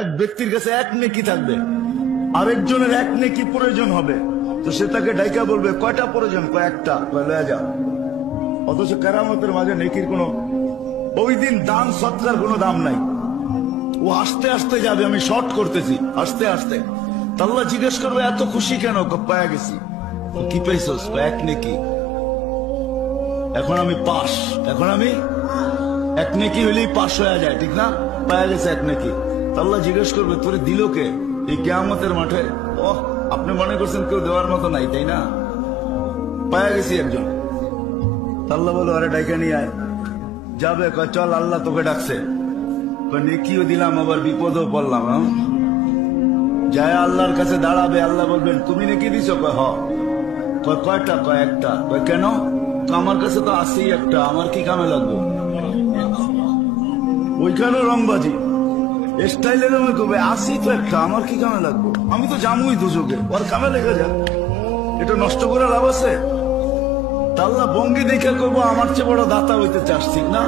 এক ব্যক্তির কাছে এক নেকি থাকবে, আরেকজনের এক নেকি প্রয়োজন হবে, তো সে তাকে ডাইকা বলবে কয়টা প্রয়োজন, কয়েকটা, লয়ে যা। অথচ কেরামতের মাঝে নেকির কোনো, ওই দিন দান সৎকার কোনো দাম নাই। ও আস্তে আস্তে যাবে, আমি শর্ট করতেছি, আস্তে আস্তে। আল্লাহ জিজ্ঞেস করবে এত খুশি কেন, পায়া গেছি। কি পাইছস, এক নেকি। এখন আমি পাস, এখন আমি এক নেকি হইলেই পাস হয়ে যায়, ঠিক না? পায়া গেছে এক নেকি। আল্লাহ জিজ্ঞেস করবে তোরে দিল কে এই কিয়ামতের মাঠে? ও, আপনি মনে করছেন কেউ দেওয়ার মতো নাই, তাই না? পায়া গেছি একজন। আল্লাহ বলো আরে ডাইকা নিয়ে আয়। যাবে, কয় চল আল্লাহ তোকে ডাকছে। নেকিও দিলাম আবার বিপদও পড়লাম। যায় আল্লাহর কাছে দাঁড়াবে, আল্লাহ বলবেন তুমি নেকি দিছো? কয় হ। কয় কয়টা? কয় একটা। কয় কেন? আমার কাছে তো আসেই একটা, আমার কি কামে লাগবে? ওইখানেও রংবাজি স্টাইলের করবে, আসি তো একটা, আমার কি কামে লাগবে? আমি তো জামুই দুজকে, ওর কামে লেগে যাক, এটা নষ্ট করে লাভ আছে? আল্লাহ বঙ্গি দেখে করবো আমার চেয়ে বড় দাতা হইতে চাস, ঠিক না?